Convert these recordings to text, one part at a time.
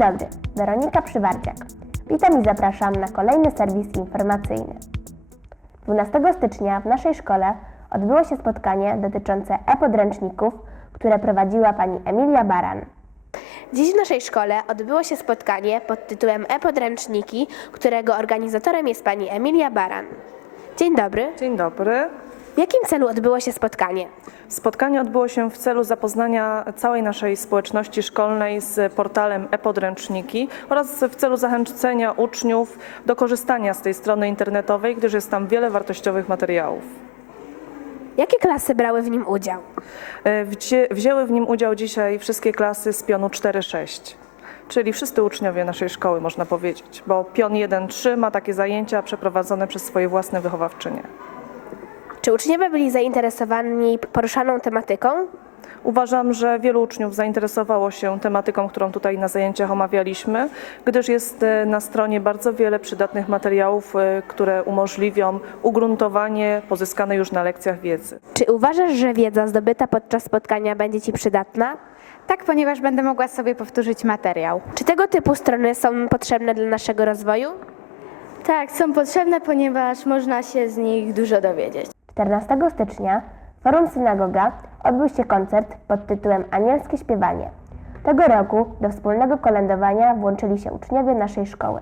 dobry, Weronika Przywardziak. Witam i zapraszam na kolejny serwis informacyjny. 12 stycznia w naszej szkole odbyło się spotkanie dotyczące e-podręczników, które prowadziła pani Emilia Baran. Dziś w naszej szkole odbyło się spotkanie pod tytułem e-podręczniki, którego organizatorem jest pani Emilia Baran. Dzień dobry. Dzień dobry. W jakim celu odbyło się spotkanie? Spotkanie odbyło się w celu zapoznania całej naszej społeczności szkolnej z portalem e-podręczniki oraz w celu zachęcenia uczniów do korzystania z tej strony internetowej, gdyż jest tam wiele wartościowych materiałów. Jakie klasy brały w nim udział? E, Wzię, wzięły w nim udział dzisiaj wszystkie klasy z pionu 4-6, czyli wszyscy uczniowie naszej szkoły, można powiedzieć, bo pion 1-3 ma takie zajęcia przeprowadzone przez swoje własne wychowawczynie. Czy uczniowie byli zainteresowani poruszaną tematyką? Uważam, że wielu uczniów zainteresowało się tematyką, którą tutaj na zajęciach omawialiśmy, gdyż jest e, na stronie bardzo wiele przydatnych materiałów, e, które umożliwią ugruntowanie pozyskanej już na lekcjach wiedzy. Czy uważasz, że wiedza zdobyta podczas spotkania będzie Ci przydatna? Tak, ponieważ będę mogła sobie powtórzyć materiał. Czy tego typu strony są potrzebne dla naszego rozwoju? Tak, są potrzebne, ponieważ można się z nich dużo dowiedzieć. 14 stycznia w Forum Synagoga odbył się koncert pod tytułem Anielskie Śpiewanie. Tego roku do wspólnego kolędowania włączyli się uczniowie naszej szkoły.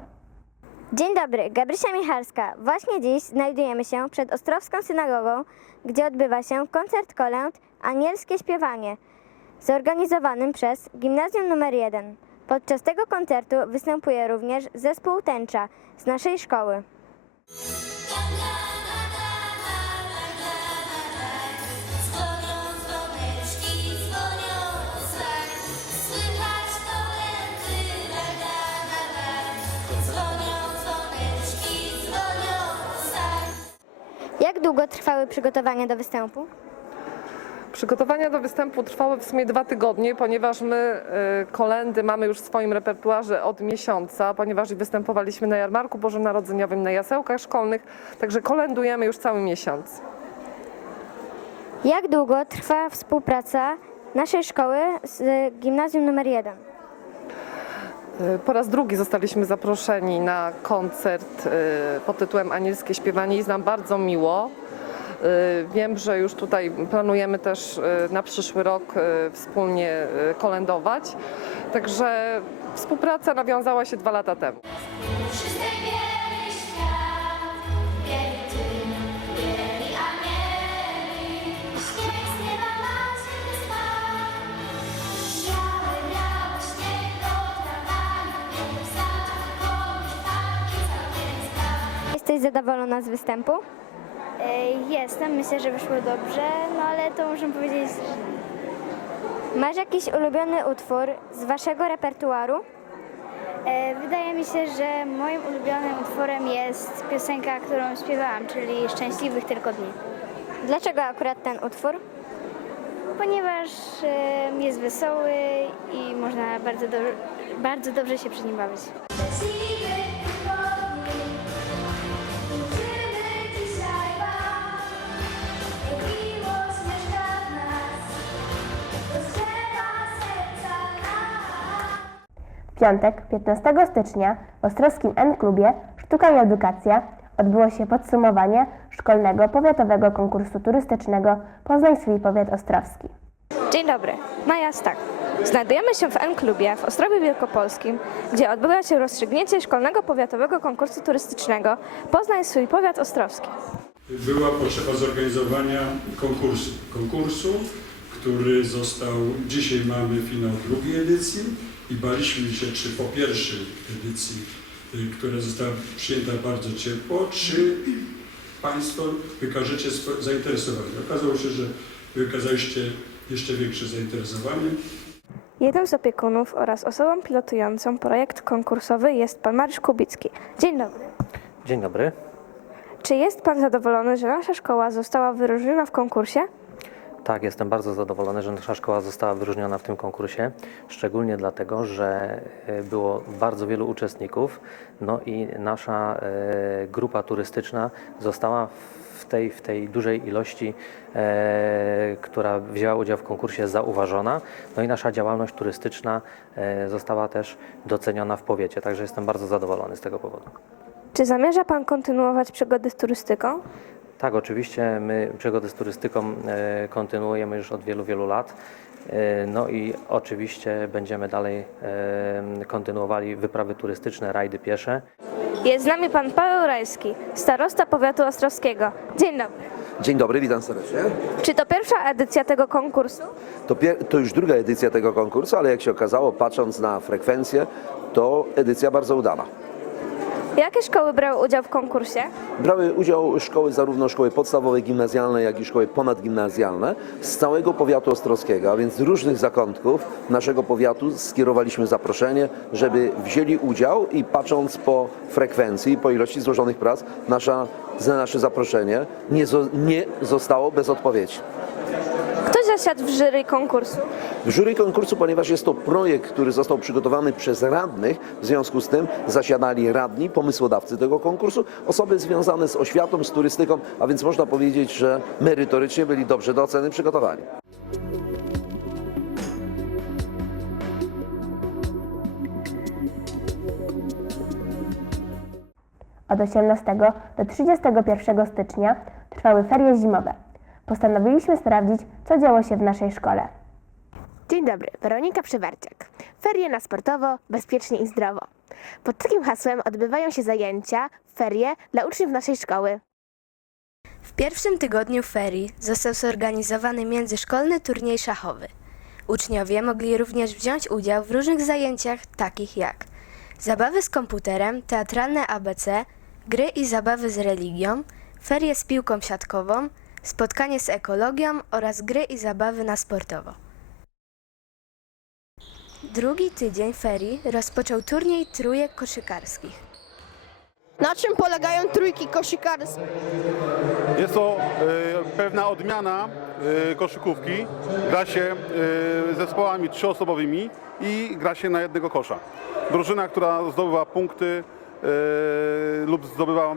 Dzień dobry, Gabrysia Michalska. Właśnie dziś znajdujemy się przed Ostrowską Synagogą, gdzie odbywa się koncert kolęd Anielskie Śpiewanie, zorganizowanym przez Gimnazjum nr 1. Podczas tego koncertu występuje również zespół tęcza z naszej szkoły. Jak długo trwały przygotowania do występu? Przygotowania do występu trwały w sumie dwa tygodnie, ponieważ my y, kolendy mamy już w swoim repertuarze od miesiąca, ponieważ występowaliśmy na jarmarku bożonarodzeniowym, na jasełkach szkolnych, także kolendujemy już cały miesiąc. Jak długo trwa współpraca naszej szkoły z Gimnazjum nr 1? Y, Po raz drugi zostaliśmy zaproszeni na koncert y, pod tytułem Anielskie Śpiewanie i jest nam bardzo miło. Y, Wiem, że już tutaj planujemy też na przyszły rok wspólnie kolędować, także współpraca nawiązała się dwa lata temu. Jesteś zadowolona z występu? Jestem, myślę, że wyszło dobrze, no ale to muszę powiedzieć, Masz jakiś ulubiony utwór z waszego repertuaru? e, wydaje mi się, że moim ulubionym utworem jest piosenka, którą śpiewałam, czyli Szczęśliwych tylko dni. Dlaczego akurat ten utwór? Ponieważ e, jest wesoły i można bardzo, do, bardzo dobrze się przy nim bawić. Piątek, 15 stycznia w Ostrowskim N-Klubie Sztuka i Edukacja odbyło się podsumowanie szkolnego powiatowego konkursu turystycznego Poznań Swój Powiat Ostrowski. Dzień dobry, Maja Stak. Znajdujemy się w N-Klubie w Ostrowie Wielkopolskim, gdzie odbywa się rozstrzygnięcie szkolnego powiatowego konkursu turystycznego Poznań swój powiat ostrowski. była potrzeba zorganizowania konkursu. Konkursu, który został, dzisiaj mamy finał drugiej edycji i baliśmy się, czy po pierwszej edycji, y, która została przyjęta bardzo ciepło, czy Państwo wykażecie swoje zainteresowanie. Okazało się, że wykazaliście jeszcze większe zainteresowanie. Jednym z opiekunów oraz osobą pilotującą projekt konkursowy jest pan Mariusz Kubicki. Dzień dobry. Dzień dobry. Czy jest pan zadowolony, że nasza szkoła została wyróżniona w konkursie? Tak, jestem bardzo zadowolony, że nasza szkoła została wyróżniona w tym konkursie, szczególnie dlatego, że e, było bardzo wielu uczestników, no i nasza e, grupa turystyczna została w tej, w tej dużej ilości, e, która wzięła udział w konkursie, zauważona, no i nasza działalność turystyczna została też doceniona w powiecie, także jestem bardzo zadowolony z tego powodu. Czy zamierza Pan kontynuować przygody z turystyką? Tak, oczywiście my przygody z turystyką e, kontynuujemy już od wielu, wielu lat. E, No i oczywiście będziemy dalej e, kontynuowali wyprawy turystyczne, rajdy piesze. Jest z nami Pan Paweł Rajski, starosta powiatu ostrowskiego. Dzień dobry. Dzień dobry, witam serdecznie. Czy to pierwsza edycja tego konkursu? To, pier- to już druga edycja tego konkursu, ale jak się okazało, patrząc na frekwencję, to edycja bardzo udana. Jakie szkoły brały udział w konkursie? Brały udział szkoły, zarówno szkoły podstawowe, gimnazjalne, jak i szkoły ponadgimnazjalne z całego powiatu ostrowskiego, a więc z różnych zakątków naszego powiatu skierowaliśmy zaproszenie, żeby wzięli udział i patrząc po frekwencji, po ilości złożonych prac, nasza, za nasze zaproszenie nie, nie zostało bez odpowiedzi. Zasiadł w jury konkursu? W jury konkursu, ponieważ jest to projekt, który został przygotowany przez radnych, w związku z tym zasiadali radni, pomysłodawcy tego konkursu, osoby związane z oświatą, z turystyką, a więc można powiedzieć, że merytorycznie byli dobrze do oceny przygotowani. Od 18 do 31 stycznia trwały ferie zimowe. Postanowiliśmy sprawdzić, co działo się w naszej szkole. Dzień dobry, Weronika Przywarciak. Ferie na sportowo, bezpiecznie i zdrowo. Pod takim hasłem odbywają się zajęcia, ferie dla uczniów naszej szkoły. W pierwszym tygodniu ferii został zorganizowany międzyszkolny turniej szachowy. Uczniowie mogli również wziąć udział w różnych zajęciach, takich jak zabawy z komputerem, teatralne ABC, gry i zabawy z religią, ferie z piłką siatkową, spotkanie z ekologią oraz gry i zabawy na sportowo. Drugi tydzień ferii rozpoczął turniej trójek koszykarskich. Na czym polegają trójki koszykarskie? Jest to e, pewna odmiana e, koszykówki. Gra się e, zespołami trzyosobowymi i gra się na jednego kosza. Drużyna, która zdobywa punkty lub zdobywa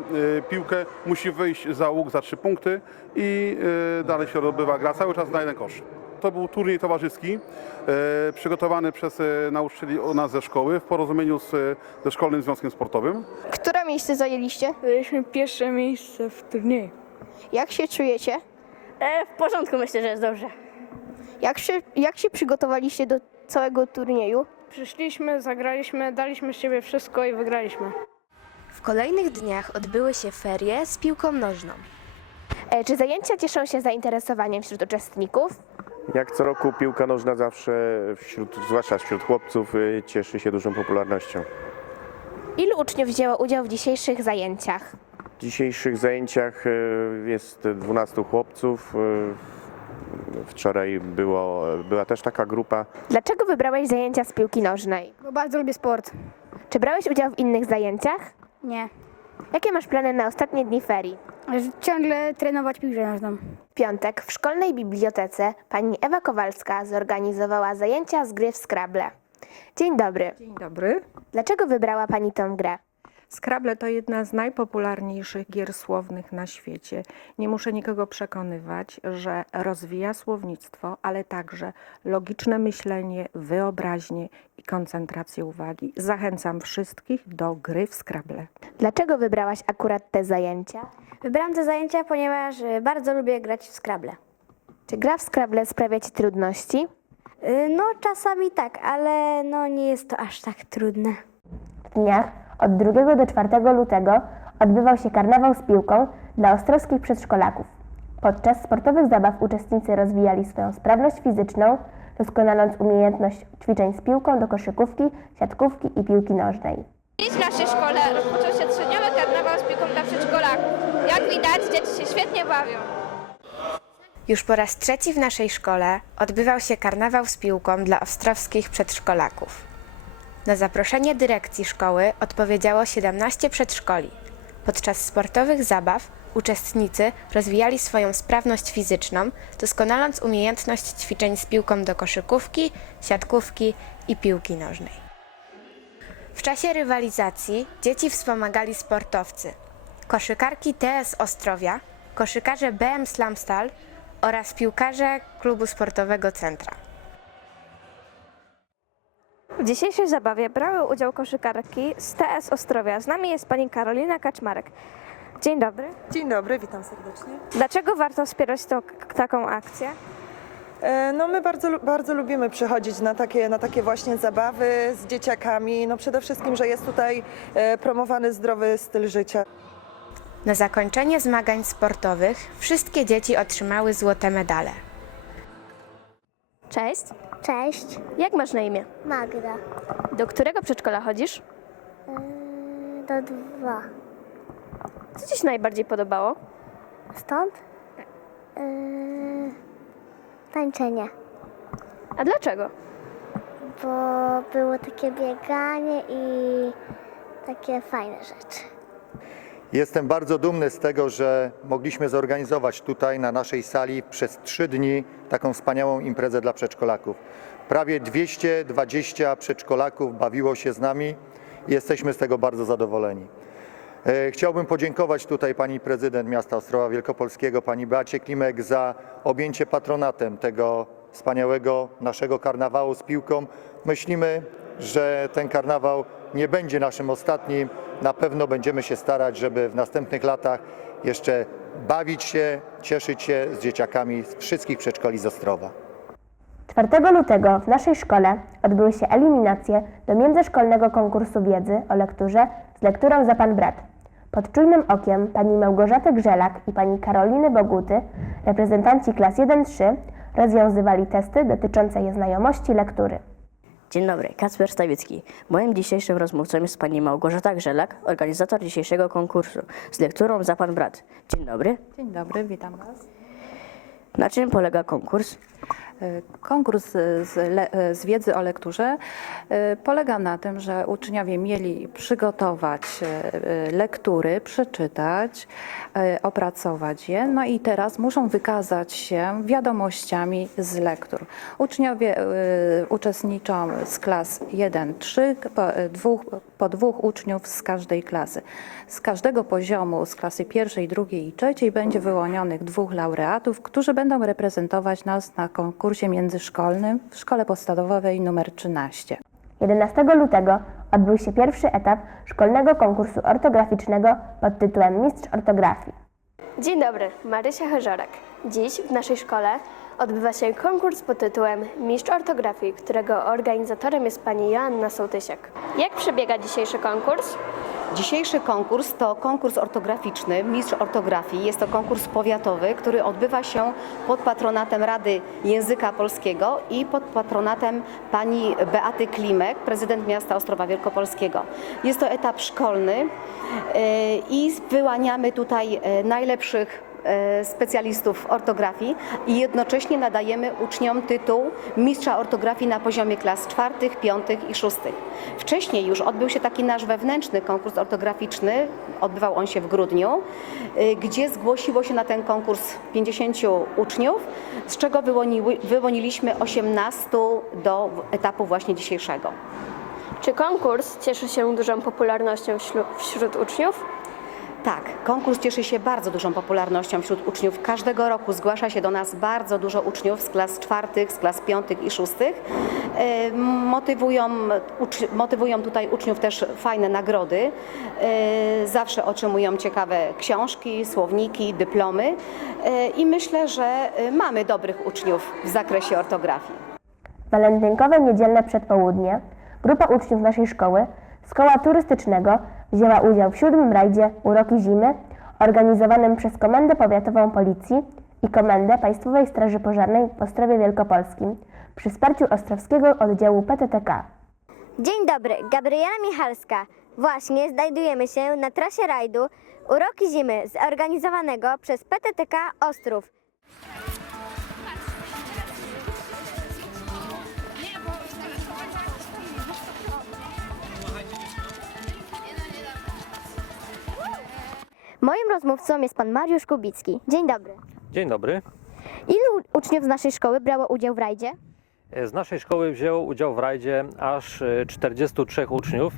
piłkę, musi wyjść za łuk za trzy punkty i e, dalej się odbywa gra cały czas na jeden kosz. To był turniej towarzyski e, przygotowany przez e, nauczycieli u nas ze szkoły w porozumieniu z, ze Szkolnym Związkiem Sportowym. Które miejsce zajęliście? Byliśmy pierwsze miejsce w turnieju. Jak się czujecie? E, w porządku, myślę, że jest dobrze. Jak się, jak się przygotowaliście do całego turnieju? Przyszliśmy, zagraliśmy, daliśmy z siebie wszystko i wygraliśmy. W kolejnych dniach odbyły się ferie z piłką nożną. E, czy zajęcia cieszą się zainteresowaniem wśród uczestników? Jak co roku piłka nożna zawsze, wśród, zwłaszcza wśród chłopców, y, cieszy się dużą popularnością. Ilu uczniów wzięło udział w dzisiejszych zajęciach? W dzisiejszych zajęciach y, jest 12 chłopców. y, Wczoraj było, była też taka grupa. Dlaczego wybrałeś zajęcia z piłki nożnej? Bo bardzo lubię sport. Czy brałeś udział w innych zajęciach? Nie. Jakie masz plany na ostatnie dni ferii? Ciągle trenować piłkę nożną. W piątek w szkolnej bibliotece pani Ewa Kowalska zorganizowała zajęcia z gry w Scrabble. Dzień dobry. Dzień dobry. Dlaczego wybrała pani tę grę? Scrabble to jedna z najpopularniejszych gier słownych na świecie. Nie muszę nikogo przekonywać, że rozwija słownictwo, ale także logiczne myślenie, wyobraźnię i koncentrację uwagi. Zachęcam wszystkich do gry w Scrabble. Dlaczego wybrałaś akurat te zajęcia? Wybrałam te zajęcia, ponieważ y, bardzo lubię grać w Scrabble. Czy gra w Scrabble sprawia ci trudności? Y, No czasami tak, ale no nie jest to aż tak trudne. Dniach od 2 do 4 lutego odbywał się karnawał z piłką dla ostrowskich przedszkolaków. Podczas sportowych zabaw uczestnicy rozwijali swoją sprawność fizyczną, doskonaląc umiejętność ćwiczeń z piłką do koszykówki, siatkówki i piłki nożnej. Dziś w naszej szkole rozpoczął się trzydniowy karnawał z piłką dla przedszkolaków. Jak widać, dzieci się świetnie bawią. Już po raz trzeci w naszej szkole odbywał się karnawał z piłką dla ostrowskich przedszkolaków. Na zaproszenie dyrekcji szkoły odpowiedziało 17 przedszkoli. Podczas sportowych zabaw Uczestnicy rozwijali swoją sprawność fizyczną, doskonaląc umiejętność ćwiczeń z piłką do koszykówki, siatkówki i piłki nożnej. W czasie rywalizacji dzieci wspomagali sportowcy, koszykarki TS Ostrowia, koszykarze BM Slamstal oraz piłkarze klubu sportowego Centra. W dzisiejszej zabawie brały udział koszykarki z TS Ostrowia. Z nami jest pani Karolina Kaczmarek. Dzień dobry. Dzień dobry, witam serdecznie. Dlaczego warto wspierać tą, taką akcję? E, No my bardzo, lu- bardzo lubimy przychodzić na takie, na takie właśnie zabawy z dzieciakami. No przede wszystkim, że jest tutaj e, promowany zdrowy styl życia. Na zakończenie zmagań sportowych wszystkie dzieci otrzymały złote medale. Cześć. Cześć. Jak masz na imię? Magda. Do którego przedszkola chodzisz? Yy, do dwa. Co ci się najbardziej podobało? Stąd? Yy, tańczenie. A dlaczego? Bo było takie bieganie i takie fajne rzeczy. Jestem bardzo dumny z tego, że mogliśmy zorganizować tutaj na naszej sali przez trzy dni taką wspaniałą imprezę dla przedszkolaków. Prawie 220 przedszkolaków bawiło się z nami i jesteśmy z tego bardzo zadowoleni. E, Chciałbym podziękować tutaj pani prezydent miasta Ostrowa Wielkopolskiego, pani Beacie Klimek za objęcie patronatem tego wspaniałego naszego karnawału z piłką. Myślimy, że ten karnawał nie będzie naszym ostatnim. Na pewno będziemy się starać, żeby w następnych latach jeszcze bawić się, cieszyć się z dzieciakami z wszystkich przedszkoli z Ostrowa. 4 lutego w naszej szkole odbyły się eliminacje do międzyszkolnego konkursu wiedzy o lekturze z lekturą za Pan Brat. Pod czujnym okiem pani Małgorzaty Grzelak i pani Karoliny Boguty, reprezentanci klas 1-3, rozwiązywali testy dotyczące znajomości lektury. Dzień dobry, Kacper Stawiecki. Moim dzisiejszym rozmówcą jest pani Małgorzata Grzelak, organizator dzisiejszego konkursu z lekturą Za Pan Brat. Dzień dobry. Dzień dobry, witam Was. Na czym polega konkurs? Konkurs z, z wiedzy o lekturze e, polega na tym, że uczniowie mieli przygotować e, lektury, przeczytać, e, opracować je, no i teraz muszą wykazać się wiadomościami z lektur. Uczniowie uczestniczą z klas 1-3, po, dwóch, po dwóch uczniów z każdej klasy. Z każdego poziomu, z klasy pierwszej, drugiej i trzeciej będzie wyłonionych dwóch laureatów, którzy będą reprezentować nas na konkursie międzyszkolnym w szkole podstawowej nr 13. 11 lutego odbył się pierwszy etap szkolnego konkursu ortograficznego pod tytułem Mistrz Ortografii. Dzień dobry, Marysia Chorzorak. Dziś w naszej szkole odbywa się konkurs pod tytułem Mistrz Ortografii, którego organizatorem jest pani Joanna Sołtysiak. Jak przebiega dzisiejszy konkurs? Dzisiejszy konkurs to konkurs ortograficzny, mistrz ortografii. Jest to konkurs powiatowy, który odbywa się pod patronatem Rady Języka Polskiego i pod patronatem pani Beaty Klimek, prezydent miasta Ostrowa Wielkopolskiego. Jest to etap szkolny e, i wyłaniamy tutaj e, najlepszych specjalistów ortografii i jednocześnie nadajemy uczniom tytuł mistrza ortografii na poziomie klas czwartych, piątych i szóstych. Wcześniej już odbył się taki nasz wewnętrzny konkurs ortograficzny, odbywał on się w grudniu, y, gdzie zgłosiło się na ten kurs 50 uczniów, z czego wyłoniliśmy 18 do etapu właśnie dzisiejszego. Czy konkurs cieszy się dużą popularnością wśród uczniów? Tak, konkurs cieszy się bardzo dużą popularnością wśród uczniów. Każdego roku zgłasza się do nas bardzo dużo uczniów z klas czwartych, z klas piątych i szóstych. E, Motywują, motywują tutaj uczniów też fajne nagrody. E, Zawsze otrzymują ciekawe książki, słowniki, dyplomy E, i myślę, że mamy dobrych uczniów w zakresie ortografii. Walentynkowe niedzielne przedpołudnie grupa uczniów naszej szkoły z koła turystycznego wzięła udział w siódmym rajdzie Uroki Zimy organizowanym przez Komendę Powiatową Policji i Komendę Państwowej Straży Pożarnej w Ostrowie Wielkopolskim przy wsparciu Ostrowskiego Oddziału PTTK. Dzień dobry, Gabriela Michalska. Właśnie znajdujemy się na trasie rajdu Uroki Zimy zorganizowanego przez PTTK Ostrów. Rozmówcą jest pan Mariusz Kubicki. Dzień dobry. Dzień dobry. Ilu uczniów z naszej szkoły brało udział w rajdzie? Z naszej szkoły wzięło udział w rajdzie aż e, 43 uczniów.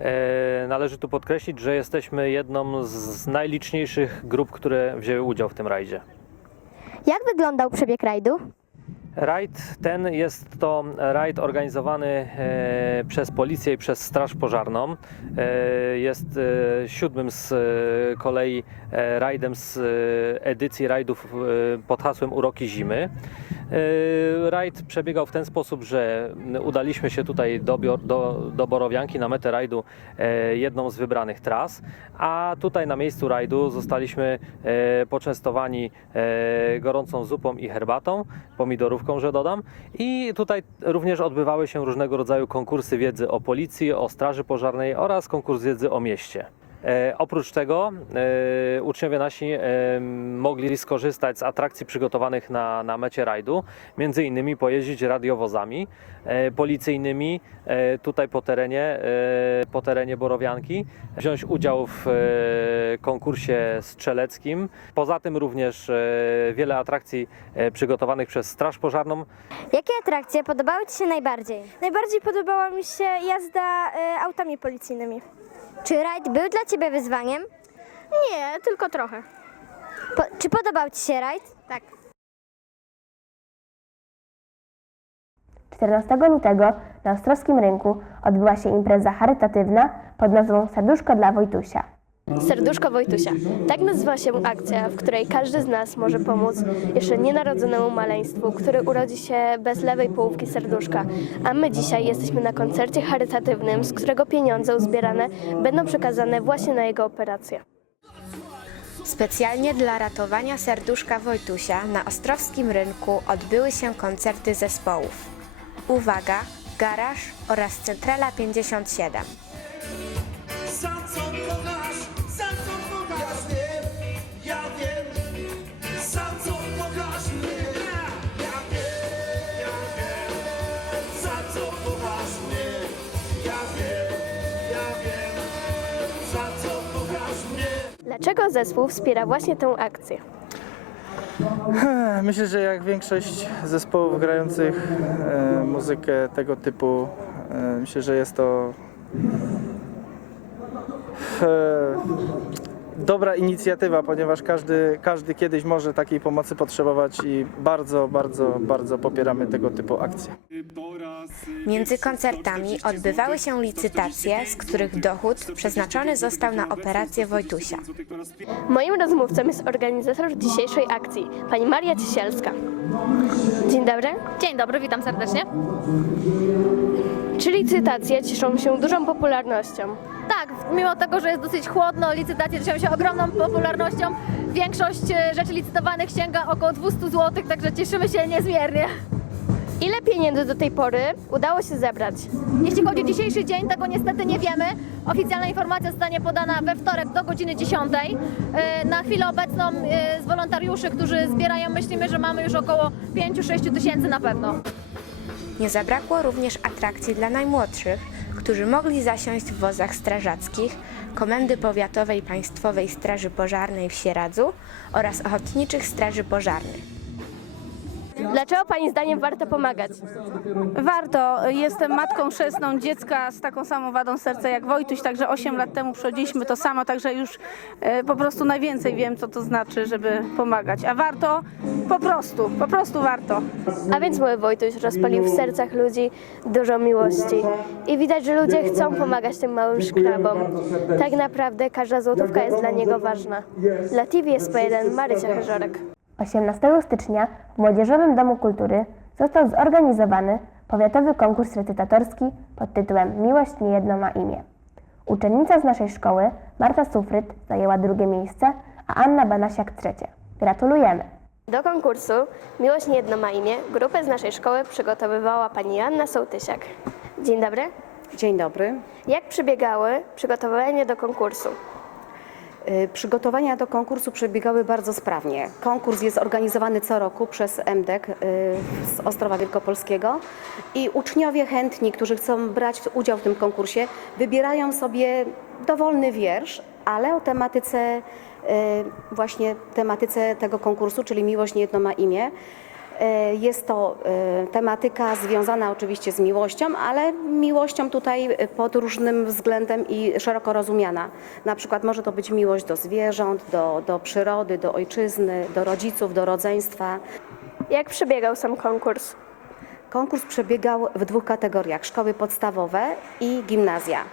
E, Należy tu podkreślić, że jesteśmy jedną z najliczniejszych grup, które wzięły udział w tym rajdzie. Jak wyglądał przebieg rajdu? Rajd ten jest to rajd organizowany e, przez policję i przez Straż Pożarną. E, jest e, siódmym z kolei rajdem z edycji rajdów pod hasłem Uroki Zimy. E, Rajd przebiegał w ten sposób, że udaliśmy się tutaj do, do, do Borowianki na metę rajdu e, jedną z wybranych tras, a tutaj na miejscu rajdu zostaliśmy e, poczęstowani e, gorącą zupą i herbatą, pomidorówką, że dodam. I tutaj również odbywały się różnego rodzaju konkursy wiedzy o policji, o straży pożarnej oraz konkurs wiedzy o mieście. E, oprócz tego e, uczniowie nasi e, mogli skorzystać z atrakcji przygotowanych na, na mecie rajdu, między innymi pojeździć radiowozami policyjnymi tutaj po terenie, po terenie Borowianki, wziąć udział w konkursie strzeleckim. Poza tym również wiele atrakcji przygotowanych przez Straż Pożarną. Jakie atrakcje podobały Ci się najbardziej? Najbardziej podobała mi się jazda autami policyjnymi. Czy rajd był dla Ciebie wyzwaniem? Nie, tylko trochę. Po, czy podobał Ci się rajd? Tak. 14 lutego na Ostrowskim Rynku odbyła się impreza charytatywna pod nazwą Serduszko dla Wojtusia. Serduszko Wojtusia. Tak nazywa się akcja, w której każdy z nas może pomóc jeszcze nienarodzonemu maleństwu, który urodzi się bez lewej połówki serduszka. A my dzisiaj jesteśmy na koncercie charytatywnym, z którego pieniądze uzbierane będą przekazane właśnie na jego operację. Specjalnie dla ratowania serduszka Wojtusia na Ostrowskim Rynku odbyły się koncerty zespołów. Uwaga, Garaż oraz Centrala 57. Dlaczego zespół wspiera właśnie tę akcję? Myślę, że jak większość zespołów grających e, muzykę tego typu, e, myślę, że jest to e, dobra inicjatywa, ponieważ każdy, każdy kiedyś może takiej pomocy potrzebować i bardzo, bardzo, bardzo popieramy tego typu akcje. Między koncertami odbywały się licytacje, z których dochód przeznaczony został na operację Wojtusia. Moim rozmówcą jest organizator dzisiejszej akcji, pani Maria Cisielska. Dzień dobry. Dzień dobry, witam serdecznie. Czy licytacje cieszą się dużą popularnością? Tak, mimo tego, że jest dosyć chłodno, licytacje cieszą się ogromną popularnością. Większość rzeczy licytowanych sięga około 200 zł, także cieszymy się niezmiernie. Ile pieniędzy do tej pory udało się zebrać? Jeśli chodzi o dzisiejszy dzień, tego niestety nie wiemy. Oficjalna informacja zostanie podana we wtorek do godziny 10. E, Na chwilę obecną e, z wolontariuszy, którzy zbierają, myślimy, że mamy już około 5-6 tysięcy na pewno. Nie zabrakło również atrakcji dla najmłodszych, którzy mogli zasiąść w wozach strażackich Komendy Powiatowej Państwowej Straży Pożarnej w Sieradzu oraz Ochotniczych Straży Pożarnych. Dlaczego Pani zdaniem warto pomagać? Warto. Jestem matką chrzestną dziecka z taką samą wadą serca jak Wojtuś, także 8 lat temu przechodziliśmy to samo, także już e, po prostu najwięcej wiem, co to znaczy, żeby pomagać. A warto, po prostu, po prostu warto. A więc mały Wojtuś rozpalił w sercach ludzi dużo miłości. I widać, że ludzie chcą pomagać tym małym szkrabom. Tak naprawdę każda złotówka jest dla niego ważna. Dla TV SP1 Marysia Herzorek. 18 stycznia w Młodzieżowym Domu Kultury został zorganizowany powiatowy konkurs recytatorski pod tytułem Miłość niejedno ma imię. Uczennica z naszej szkoły, Marta Sufryt, zajęła drugie miejsce, a Anna Banasiak trzecie. Gratulujemy! Do konkursu Miłość niejedno ma imię grupę z naszej szkoły przygotowywała pani Joanna Sołtysiak. Dzień dobry. Dzień dobry. Jak przebiegały przygotowania do konkursu? Y, Przygotowania do konkursu przebiegały bardzo sprawnie. Konkurs jest organizowany co roku przez MDEK y, z Ostrowa Wielkopolskiego i uczniowie chętni, którzy chcą brać udział w tym konkursie, wybierają sobie dowolny wiersz, ale o tematyce właśnie tematyce tego konkursu, czyli Miłość nie jedno ma imię. E, Jest to e, tematyka związana oczywiście z miłością, ale miłością tutaj e, pod różnym względem i szeroko rozumiana. Na przykład może to być miłość do zwierząt, do, do przyrody, do ojczyzny, do rodziców, do rodzeństwa. Jak przebiegał sam konkurs? Konkurs przebiegał w dwóch kategoriach: szkoły podstawowe i gimnazja.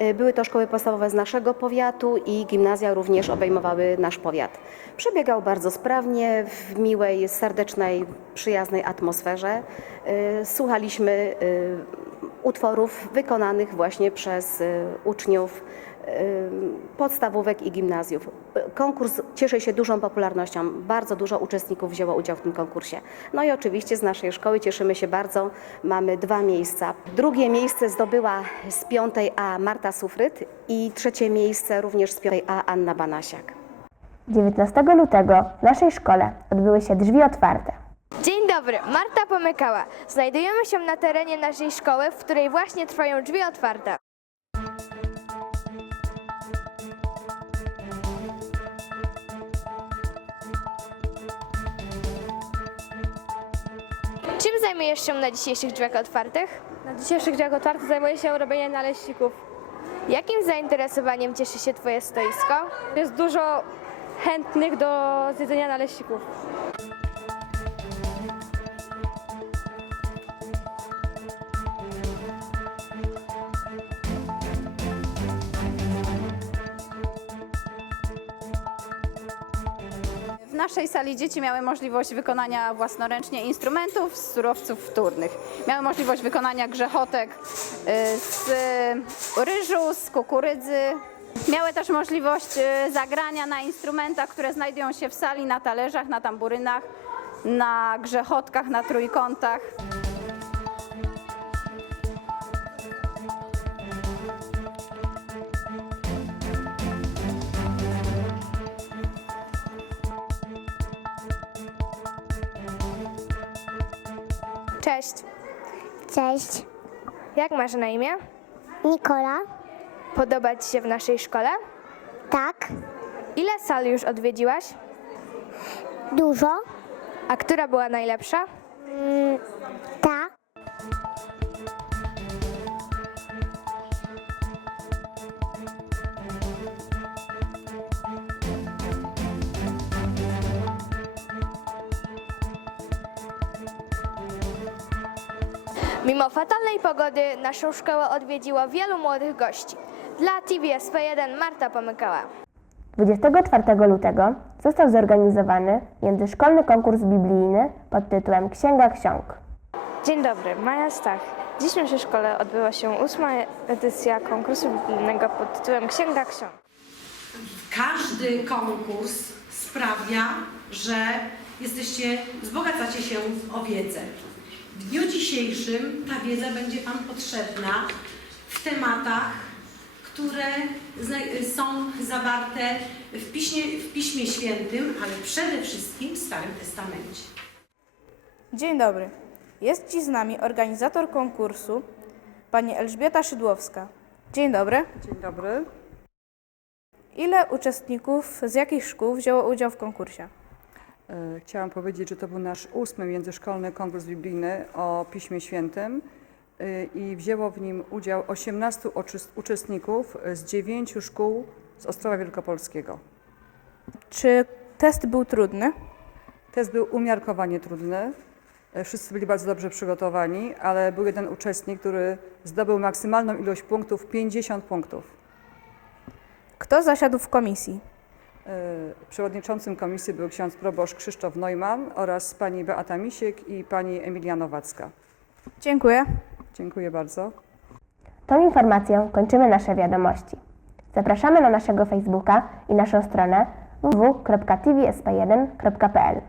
Y, Były to szkoły podstawowe z naszego powiatu i gimnazja również obejmowały nasz powiat. Przebiegał bardzo sprawnie, w miłej, serdecznej, przyjaznej atmosferze. Y, Słuchaliśmy y, utworów wykonanych właśnie przez uczniów podstawówek i gimnazjów. Y, Konkurs cieszy się dużą popularnością. Bardzo dużo uczestników wzięło udział w tym konkursie. No i oczywiście z naszej szkoły cieszymy się bardzo. Mamy dwa miejsca. Drugie miejsce zdobyła z piątej A Marta Sufryt i trzecie miejsce również z piątej A Anna Banasiak. 19 lutego w naszej szkole odbyły się drzwi otwarte. Dzień dobry, Marta Pomykała. Znajdujemy się na terenie naszej szkoły, w której właśnie trwają drzwi otwarte. Zajmujesz się na dzisiejszych drzwiach otwartych? Na dzisiejszych drzwiach otwartych zajmuję się robieniem naleśników. Jakim zainteresowaniem cieszy się Twoje stoisko? Jest dużo chętnych do zjedzenia naleśników. Naszej sali dzieci miały możliwość wykonania własnoręcznie instrumentów z surowców wtórnych. Miały możliwość wykonania grzechotek y, z ryżu, z kukurydzy. Miały też możliwość y, zagrania na instrumentach, które znajdują się w sali, na talerzach, na tamburynach, na grzechotkach, na trójkątach. Cześć. Cześć, Jak masz na imię? Nikola. Podoba Ci się w naszej szkole? Tak, Ile sal już odwiedziłaś? dużo. A która była najlepsza? Mm, Mimo fatalnej pogody naszą szkołę odwiedziło wielu młodych gości. Dla TVS P1 Marta Pomykała. 24 lutego został zorganizowany międzyszkolny konkurs biblijny pod tytułem Księga Ksiąg. Dzień dobry, Maja Stach. Dziś w naszej szkole odbyła się ósma edycja konkursu biblijnego pod tytułem Księga Ksiąg. Każdy konkurs sprawia, że jesteście, wzbogacacie się o wiedzę. W dniu dzisiejszym ta wiedza będzie Wam potrzebna w tematach, które są zawarte w Piśmie, w Piśmie Świętym, ale przede wszystkim w Starym Testamencie. Dzień dobry. Jest dziś z nami organizator konkursu, pani Elżbieta Szydłowska. Dzień dobry. Dzień dobry. Ile uczestników z jakich szkół wzięło udział w konkursie? E, Chciałam powiedzieć, że to był nasz ósmy międzyszkolny konkurs biblijny o Piśmie Świętym e, i wzięło w nim udział 18 oczys- uczestników z dziewięciu szkół z Ostrowa Wielkopolskiego. Czy test był trudny? Test był umiarkowanie trudny. E, Wszyscy byli bardzo dobrze przygotowani, ale był jeden uczestnik, który zdobył maksymalną ilość punktów 50 punktów. Kto zasiadł w komisji? E, Przewodniczącym komisji był ksiądz proboszcz Krzysztof Neumann oraz pani Beata Misiek i pani Emilia Nowacka. Dziękuję. Dziękuję bardzo. Tą informacją kończymy nasze wiadomości. Zapraszamy na naszego Facebooka i naszą stronę www.tvsp1.pl.